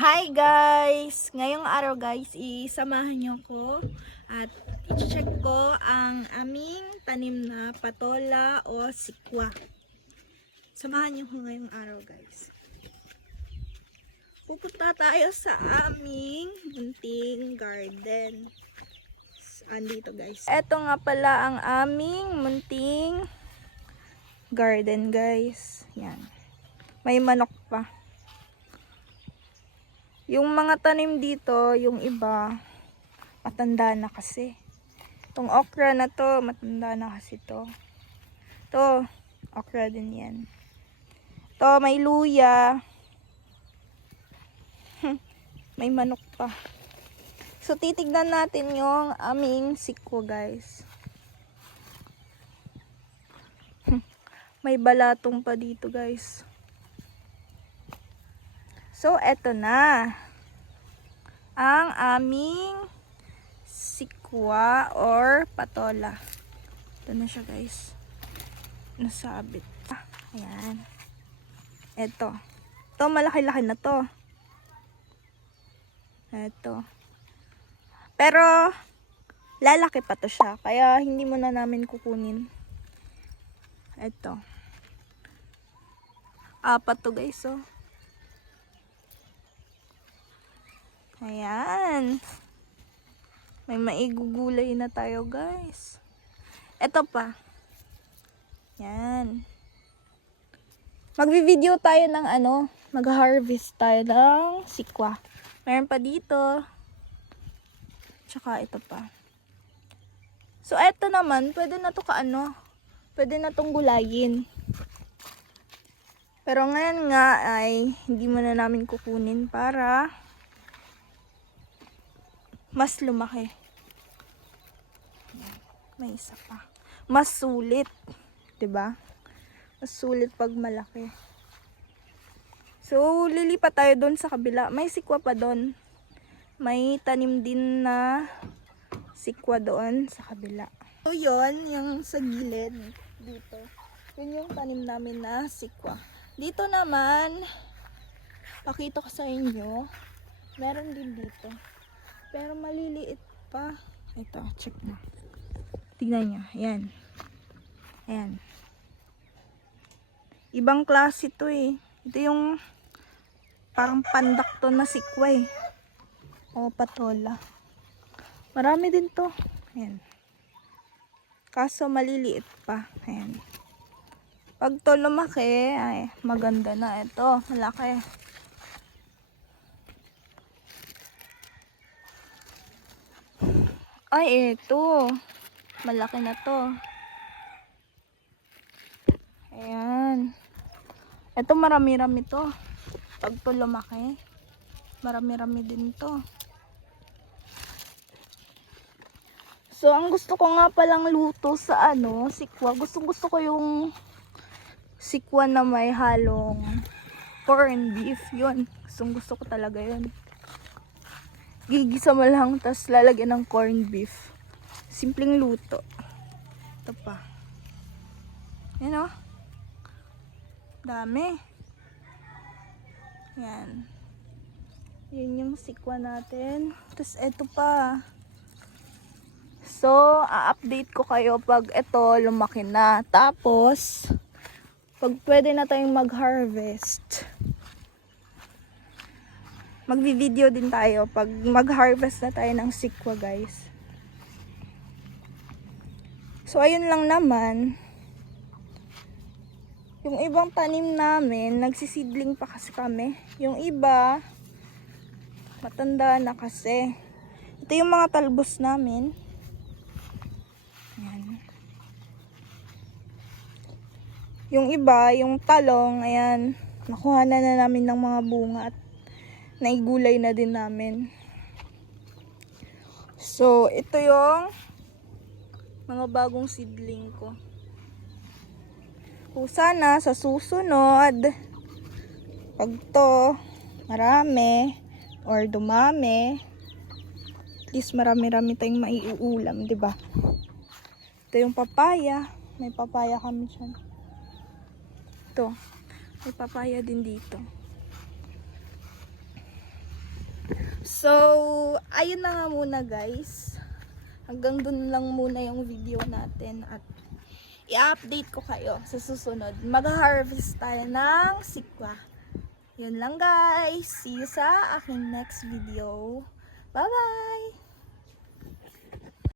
Hi guys! Ngayong araw guys, isamahan niyo ko at i-check ko ang aming tanim na patola o sikwa. Samahan niyo ko ngayong araw guys. Pupunta tayo sa aming munting garden. Andito guys. Ito nga pala ang aming munting garden guys. Yan. May manok pa. Yung mga tanim dito, yung iba, matanda na kasi. Itong okra na to, matanda na kasi to. To, okra din yan. To, may luya. May manok pa. So, titignan natin yung aming sikwa, guys. May balatong pa dito, guys. So, eto na ang aming sikwa or patola. Ito na siya guys. Nasabit. Ayan. Eto. Ito, malaki-laki na to. Eto. Pero, lalaki pa to siya. Kaya, hindi mo na namin kukunin. Eto. Apat to guys, oh. Ayan. May maigugulay na tayo, guys. Ito pa. Yan. Magvi-video tayo ng mag-harvest tayo ng sikwa. Meron pa dito. Tsaka ito pa. So, ito naman, pwede na to pwede na tong gulayin. Pero ngayon nga ay hindi mo na namin kukunin para mas lumaki. May isa pa. Mas sulit. 'Di ba? Mas sulit pag malaki. So, lilipat tayo doon sa kabila. May sikwa pa doon. May tanim din na sikwa doon sa kabila. So, yun, yung sa gilid dito. Yun yung tanim namin na sikwa. Dito naman, pakita ko sa inyo, meron din dito. Pero maliliit pa. Ito, check mo. Tignan nyo. Ayan. Ayan. Ibang klase ito eh. Ito yung parang pandak to na sikwa eh. O patola. Marami din to. Ayan. Kaso maliliit pa. Ayan. Pag to lumaki, ay maganda na. Ito, malaki. Ay, ito. Malaki na to. Ayan. Ito, marami-rami to. Pag to lumaki, marami-rami din to. So, ang gusto ko nga palang luto sa sikwa. Gusto ko yung sikwa na may halong corn beef. Yun. Gusto ko talaga yun. Gigisa mo lang, tapos lalagyan ng corned beef. Simpleng luto. Ito pa. Yan o. Dami. Yan. Yan yung sikwa natin. Tapos ito pa. So, a-update ko kayo pag ito lumaki na. Tapos, pag pwede na tayong mag-harvest, magvi-video din tayo pag mag-harvest na tayo ng sikwa guys. So ayun lang naman. Yung ibang tanim namin, nagsisidling pa kasi kami. Yung iba, matanda na kasi. Ito yung mga talbos namin. Ayan. Yung iba, yung talong, ayan, nakuha na namin ng mga bunga at naigulay na din namin. So, ito yung mga bagong seedling ko. Kung sana sa susunod, pag to marami or dumami, at least marami-rami tayong maiuulam, di ba? Ito yung papaya. May papaya kami dyan. Ito. May papaya din dito. So, ayun na nga muna guys. Hanggang dun lang muna yung video natin at i-update ko kayo sa susunod. Mag-harvest tayo ng sikwa. Yun lang guys. See you sa aking next video. Bye-bye!